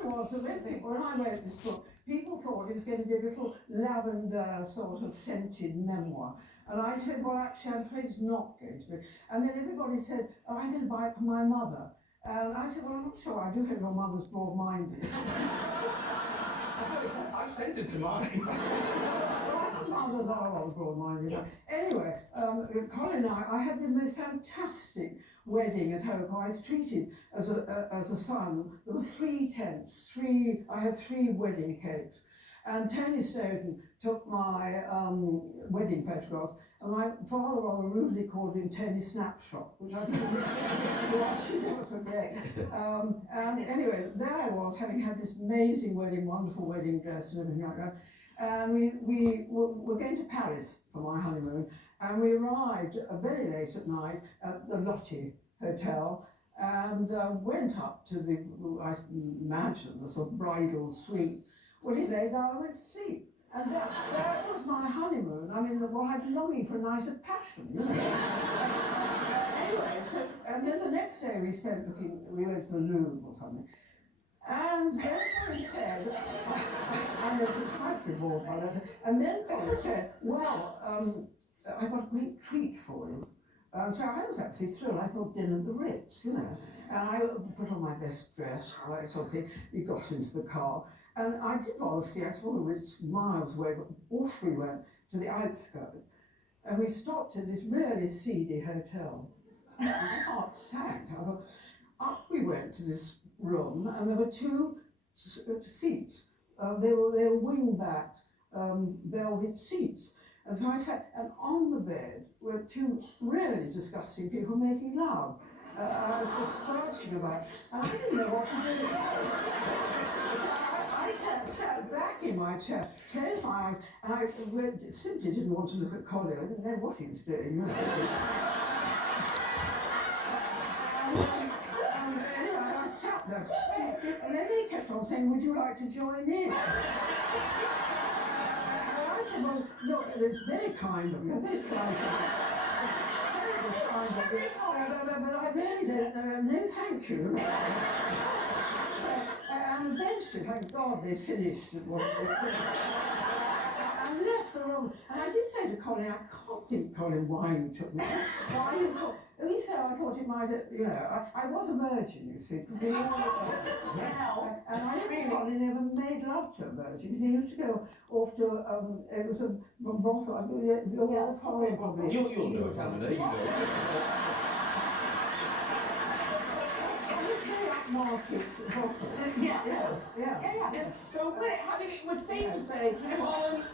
thing was that when I wrote this book, people thought it was going to be a little lavender sort of scented memoir. And I said, well, actually, I'm afraid it's not going to be. And then everybody said, oh, I'm going to buy it for my mother. And I said, well, I'm not sure. I do hope your mother's broad-minded. I've sent it to mine. Mothers are all broad-minded. Yes. Anyway, Colin and I had the most fantastic wedding at Hope. I was treated as a son. There were 3 tents, I had 3 wedding cakes. And Tony Snowden took my wedding photographs, and my father rather rudely called him Tony Snapshot, which I think you'll never forget. And anyway, there I was, having had this amazing wedding, wonderful wedding dress and everything like that. And we were going to Paris for my honeymoon, and we arrived very late at night at the Lottie Hotel, and went up to the, I imagine, the sort of bridal suite. Well, he lay down and went to sleep. And that was my honeymoon. I mean, well, I'd been longing for a night of passion, you know. Anyway, so, and then the next day we went to the Louvre or something. And then Colin said, I was frightfully bored by that. And then Colin said, well, I've got a great treat for you. And so I was actually thrilled. I thought dinner at the Ritz, you know. And I put on my best dress, all that sort of thing. We got into the car. And I did rather see, I saw the Ritz miles away, but off we went to the outskirts. And we stopped at this really seedy hotel. My heart sank. I thought, up we went to this room, and there were 2 seats. They were wing-backed velvet seats. And so I sat, and on the bed were 2 really disgusting people making love. I was just scratching about, and I didn't know what to do. I sat back in my chair, closed my eyes, and I simply didn't want to look at Colin. I didn't know what he was doing. You know. Anyway, I sat there, and then he kept on saying, would you like to join in? And I said, well, look, it was very kind of you, very kind of you. But I really don't, no thank you. And eventually, thank God, they finished at what they did. And left the room. And I did say to Colin, I can't think, Colin, why you took me. Why you thought, at least I thought it might have, you know, I was a virgin, you see. Because and I didn't think Colin ever made love to a virgin, because he used to go off to, it was a brothel, probably. You'll know it, Alan, you know. Market brothel. Yeah. Yeah. So wait, how did it was safe to say, Colin,